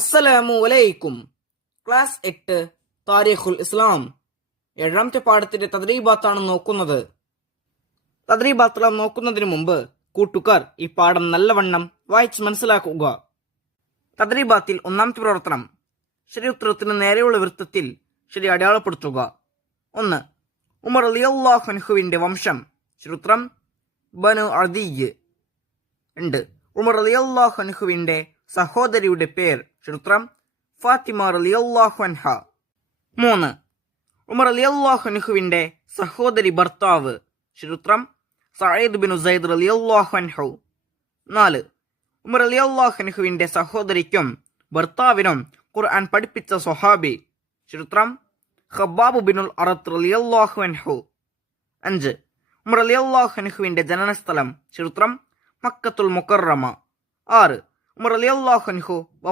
അസ്സലാമു അലൈക്കും. ക്ലാസ് 8 താരീഖുൽ ഇസ്ലാം 7ാമത്തെ പാഠത്തിന്റെ തദ്രീബാത്താണ് നോക്കുന്നത്. തദ്രീബാത്തെല്ലാം നോക്കുന്നതിന് മുമ്പ് കൂട്ടുകാർ ഈ പാഠം നല്ലവണ്ണം വായിച്ച് മനസ്സിലാക്കുക. തദ്രീബാത്തിൽ 1ാമത്തെ പ്രവർത്തനം, ശരി ഉത്തരത്തിന് നേരെയുള്ള വൃത്തത്തിൽ ശരി അടയാളപ്പെടുത്തുക. 1. ഉമർ റളിയല്ലാഹു അൻഹുവിന്റെ വംശം. ശരിയുത്തരം ബനു അദിയ്. 2. ഉമർ റളിയല്ലാഹു അൻഹുവിന്റെ സഹോദരിയുടെ പേർ. ശരിയുത്തരം ഫാത്തിമ റളിയല്ലാഹു അൻഹ. 3. ഉമർ റളിയല്ലാഹു അൻഹുവിന്റെ സഹോദരി ഭർത്താവ്. ശരിയുത്തരം സഈദ് ബിൻ സൈദ് റളിയല്ലാഹു അൻഹു. 4. ഉമർ റളിയല്ലാഹു അൻഹുവിന്റെ സഹോദരിക്കും ഭർത്താവിനും ഖുർആൻ പഠിപ്പിച്ച സ്വഹാബി. ശരിയുത്തരം ഖബ്ബാബ് ബിനുൽ അറത്ത് റളിയല്ലാഹു അൻഹു. 5. ഉമർ റളിയല്ലാഹു അൻഹുവിന്റെ ജനനസ്ഥലം. ശരിയുത്തരം മക്കത്തുൽ മുകറമ. 6. ഉമർ റളിയല്ലാഹു അൻഹു